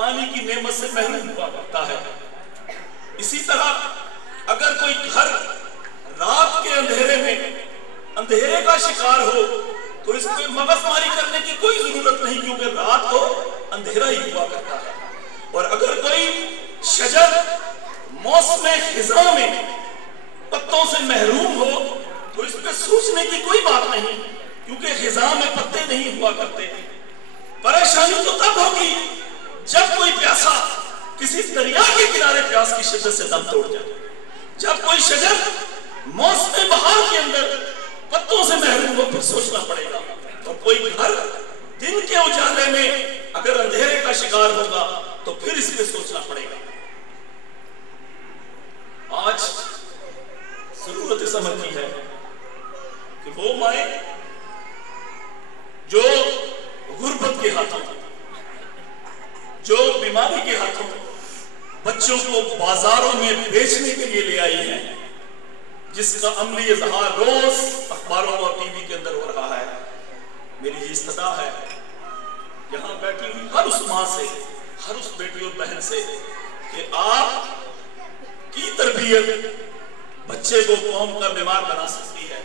پانی کی نعمت سے محروم ہوا کرتا ہے۔ اسی طرح اگر کوئی گھر رات کے اندھیرے میں اندھیرے کا شکار ہو تو اس پہ مغز ماری کرنے کی کوئی ضرورت نہیں، کیونکہ رات کو اندھیرا ہی ہوا کرتا ہے۔ اور اگر کوئی شجر موسم خزاں میں پتوں سے محروم ہو تو اس پہ سوچنے کی کوئی بات نہیں، کیونکہ خزاں میں پتے نہیں ہوا کرتے۔ پریشانی تو تب ہوگی جب کوئی پیاسا کسی دریا کے کنارے پیاس کی شدت سے دم توڑ جائے، جب کوئی شجر موسم بہار کے اندر پتوں سے محروم ہو پھر سوچنا پڑے گا، اور کوئی گھر دن کے اجالے میں اگر اندھیرے کا شکار ہوگا تو پھر اس پہ سوچنا پڑے گا۔ آج ضرورت اس عمل کی ہے کہ وہ مائیں جو غربت کے ہاتھوں، جو بیماری کے ہاتھوں بچوں کو بازاروں میں بیچنے کے لیے لے آئی ہیں، جس کا عملی اظہار روز اخباروں اور ٹی وی کے اندر ہو رہا ہے، میری یہ استدعا ہے یہاں بیٹھی ہوئی ہر اس ماں سے، ہر اس بیٹی اور بہن سے کہ آپ کی تربیت بچے کو قوم کا بیمار بنا سکتی ہے۔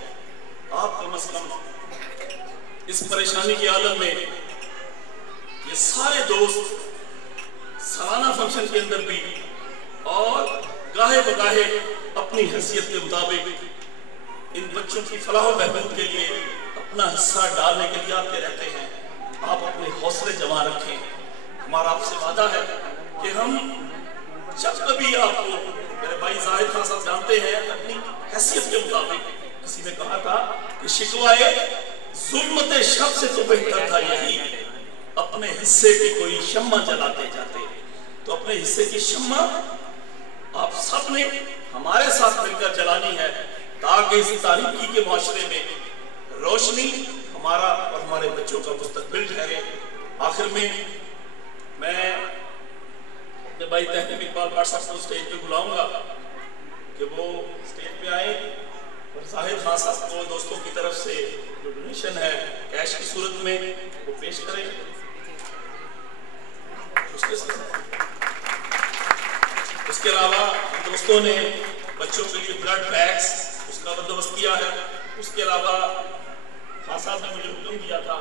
آپ کم از کم اس پریشانی کے عالم میں یہ سارے دوست سالانہ فنکشن کے اندر بھی اور گاہے بگاہے اپنی حیثیت کے مطابق ان بچوں کی فلاح و بہبود کے لیے اپنا حصہ ڈالنے کے لیے آتے رہتے ہیں۔ آپ اپنے حوصلے جمع رکھیں۔ ہمارا آپ سے وعدہ ہے کہ ہم جب کبھی آپ کو، میرے بھائی زاہد خان صاحب جانتے ہیں، اپنی حیثیت کے مطابق کسی نے کہا تھا کہ شکوائے ظلمت شب سے تو بہتر تھا یہی اپنے حصے کی کوئی شمع جلاتے جاتے، تو اپنے حصے کی شمع آپ سب نے ہمارے ساتھ مل کر جلانی ہے تاکہ اس تاریکی کے معاشرے میں روشنی ہمارا اور ہمارے بچوں کا مستقبل ٹھہرے۔ آخر میں اپنے بھائی تہنیم اقبال بٹ صاحب کو اسٹیج پہ بلاؤں گا کہ وہ اسٹیج پہ آئیں اور زاہد خان صاحب کو دوستوں کی طرف سے جو ڈونیشن ہے کیش کی صورت میں وہ پیش کریں۔ اس کے علاوہ دوستوں نے بچوں کے لیے بلڈ بیگز اس کا بندوبست کیا ہے۔ اس کے علاوہ خان صاحب نے مجھے حکم دیا تھا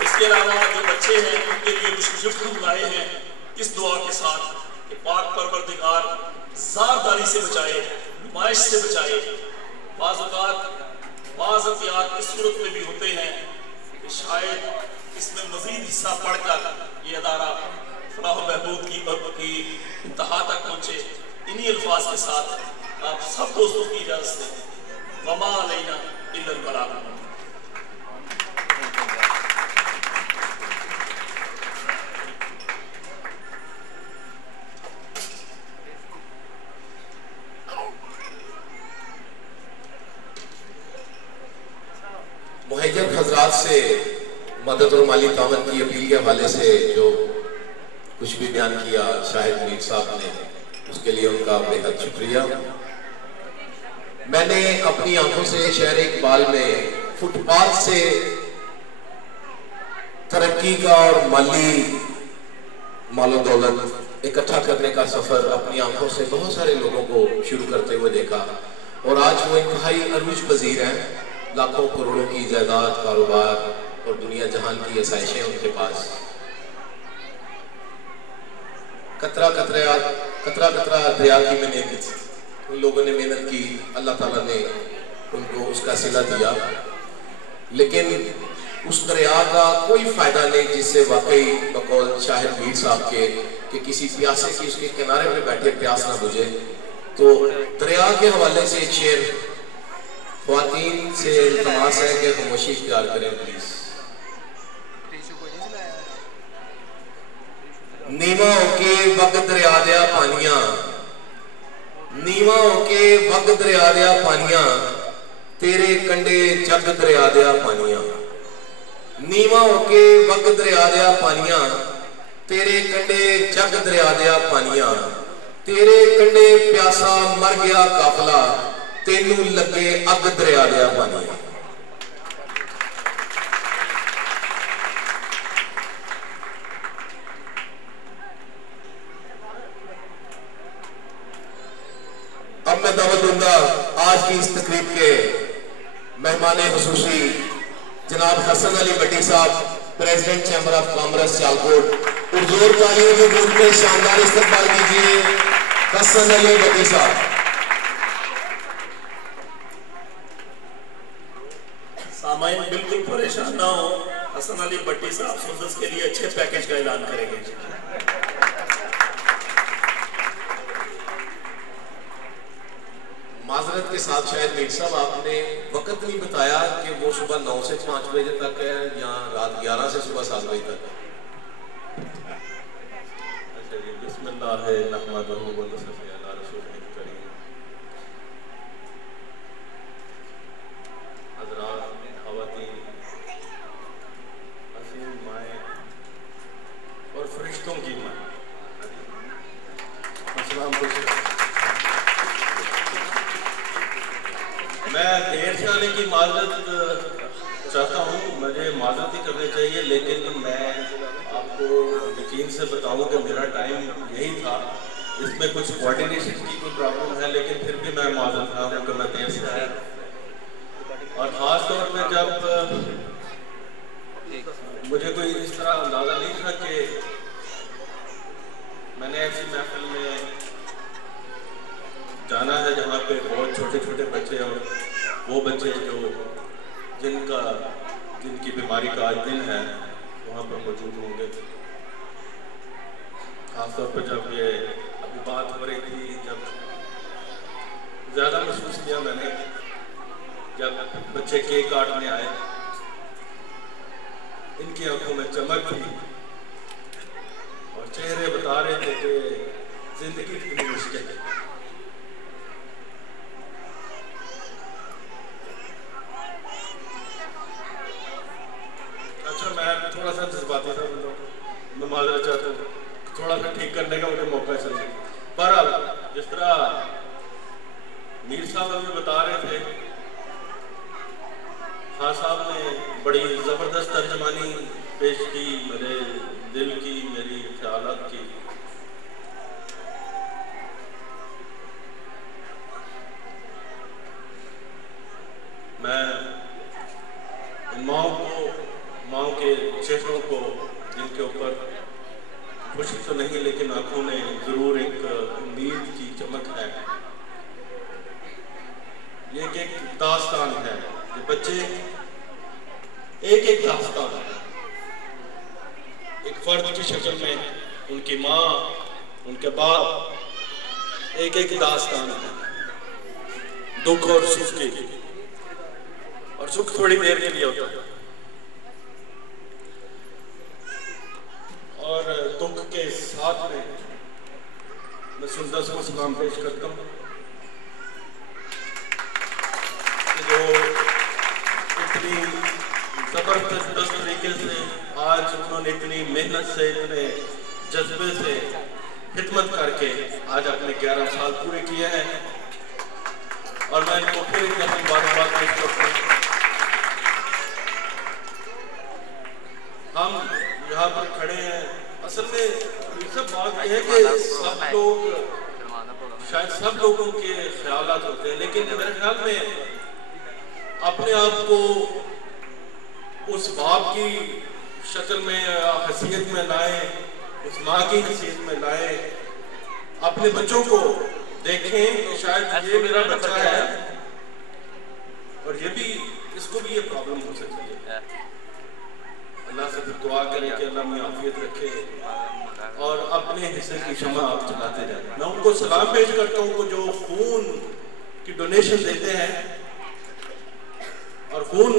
اس کے علاوہ جو بچے ہیں ان کے لیے کچھ گفٹ لائے ہیں اس دعا کے ساتھ کہ پاک پروردگار زارداری سے بچائے، نمائش سے بچائے۔ بعض اوقات بعض احتیاط اس صورت میں بھی ہوتے ہیں کہ شاید اس میں مزید حصہ پڑھ کر یہ ادارہ فلاح و بہبود کی انتہا تک پہنچے۔ انہی الفاظ کے ساتھ آپ سب دوستوں کی اجازت سے وما علینا الا البلاغ۔ مہیجر حضرات سے مدد اور مالی تعاون کی اپیل کے حوالے سے جو کچھ بھی بیان کیا شاہد میر صاحب نے، اس کے لیے ان کا بے حد شکریہ۔ میں نے اپنی آنکھوں سے شہر اقبال میں فٹ پاتھ سے ترقی کا اور مالی مال و دولت اکٹھا کرنے کا سفر اپنی آنکھوں سے بہت سارے لوگوں کو شروع کرتے ہوئے دیکھا، اور آج وہ انتہائی عروج پذیر ہیں۔ لاکھوں کروڑوں کی جائیداد، کاروبار اور دنیا جہان کی آسائشیں ان کے پاس۔ قطرہ قطرہ دریا کی میں محنت، ان لوگوں نے محنت کی، اللہ تعالیٰ نے ان کو اس کا صلہ دیا، لیکن اس دریا کا کوئی فائدہ نہیں جس سے واقعی بقول شاہد میر صاحب کے کہ کسی پیاسے کی اس کے کنارے پہ بیٹھے پیاس نہ بجھے۔ تو دریا کے حوالے سے ایک شعر خواتین سے التماس ہے کہ خاموشی اختیار کریں پلیز۔ نیواں ہو کے وگ دریا دیا پانیاں، نیواں ہو کے وگ دریا دیا پانیاں، تیرے کنڈے جگ دریا دیا پانیاں، نیواں ہو کے وگ دریا دیا پانیاں، تیرے کنڈے جگ دریا دیا پانیاں، تیرے کنڈے پیاسا مر گیا قافلہ، تینوں لگے اگ دریا دیا پانی. اب میں دعوت دوں گا آج کی اس تقریب کے مہمان خصوصی جناب حسن علی بٹی صاحب، president chamber of commerce Sialkot. حضور تالیوں کی گونج میں شاندار استقبال کیجیے حسن علی بٹی صاحب. سامعین بالکل پریشان نہ ہو، حسن علی بٹی صاحب سندس کے لیے اچھے پیکیج کا اعلان کریں گے. معذرت کے ساتھ شاید میر صاحب آپ نے وقت نہیں بتایا کہ وہ صبح 9 سے 5 بجے تک ہے یا رات 11 سے صبح 7 بجے تک. بسم اللہ نحمدہ و نصلی علی رسولہ الکریم. حضرات، خواتین، حسین مائیں اور فرشتوں کی مائیں، السلام علیکم. میں دیر سے آنے کی معذرت چاہتا ہوں، مجھے معذرت ہی کرنی چاہیے، لیکن میں آپ کو یقین سے بتاؤں کہ میرا ٹائم یہی تھا. اس میں کچھ کوارڈینیشن کی کوئی پرابلم ہے، لیکن پھر بھی میں معذرت تھا کہ میں دیر سے آیا. اور خاص طور پہ جب مجھے کوئی اس طرح اندازہ نہیں تھا کہ میں نے ایسی محفل میں جانا ہے جہاں پہ بہت چھوٹے چھوٹے بچے اور وہ بچے جو جن کی بیماری کا آج دن ہے وہاں پر موجود ہوں گے. خاص طور پہ جب یہ ابھی بات ہو رہی تھی، جب زیادہ محسوس کیا میں نے جب بچے کیک کاٹنے آئے، ان کی آنکھوں میں چمک تھی اور چہرے بتا رہے تھے کہ زندگی کتنی مشکل ہے. اچھا، میں تھوڑا سا جذباتی تھا، میں معذرت چاہتا ہوں، تھوڑا سا ٹھیک کرنے کا مجھے موقع چاہیے. بہرحال جس طرح میر صاحب ہمیں بتا رہے تھے، خان صاحب نے بڑی زبردست ترجمانی پیش کی میرے دل کی، میری خیالات کی. میں ان ماؤں کے چہروں کو، جن کے اوپر خوشی تو نہیں لیکن آنکھوں میں ضرور ایک امید کی چمک ہے. یہ ایک داستان ہے، یہ بچے ایک داستان ہے. ایک فرد کی شکل میں ان کی ماں، ان کے باپ ایک داستان ہے، دکھ اور سکھ کی. اور سکھ تھوڑی دیر کے لیے ہوتا ہے اور دکھ کے ساتھ میں سندس کو سلام پیش کرتا ہوں کہ جو اتنی زبردست طریقے سے آج انہوں نے اتنی محنت سے، اتنے جذبے سے خدمت کر کے آج اپنے 11 سال پورے کیے ہیں. اور میں ان کو پھر ایک دفعہ مبارکباد پیش کرتا ہوں. ہم یہاں پر کھڑے ہیں، اصل میں یہ سب بات ہے کہ شاید سب لوگوں کے خیالات ہوتے ہیں، لیکن میرے خیال میں اپنے آپ کو اس باپ کی شکل میں حیثیت میں لائیں، اس ماں کی حیثیت میں لائیں، اپنے بچوں کو دیکھیں کہ شاید یہ میرا بچہ ہے اور اس کو بھی یہ پرابلم ہو سکتی ہے. اللہ سے پھر دعا کریں کہ اللہ میں عافیت رکھے اور اپنے حصے کی شمع آپ چلاتے جائیں. میں ان کو سلام پیش کرتا ہوں کہ جو خون کی ڈونیشن دیتے ہیں اور خون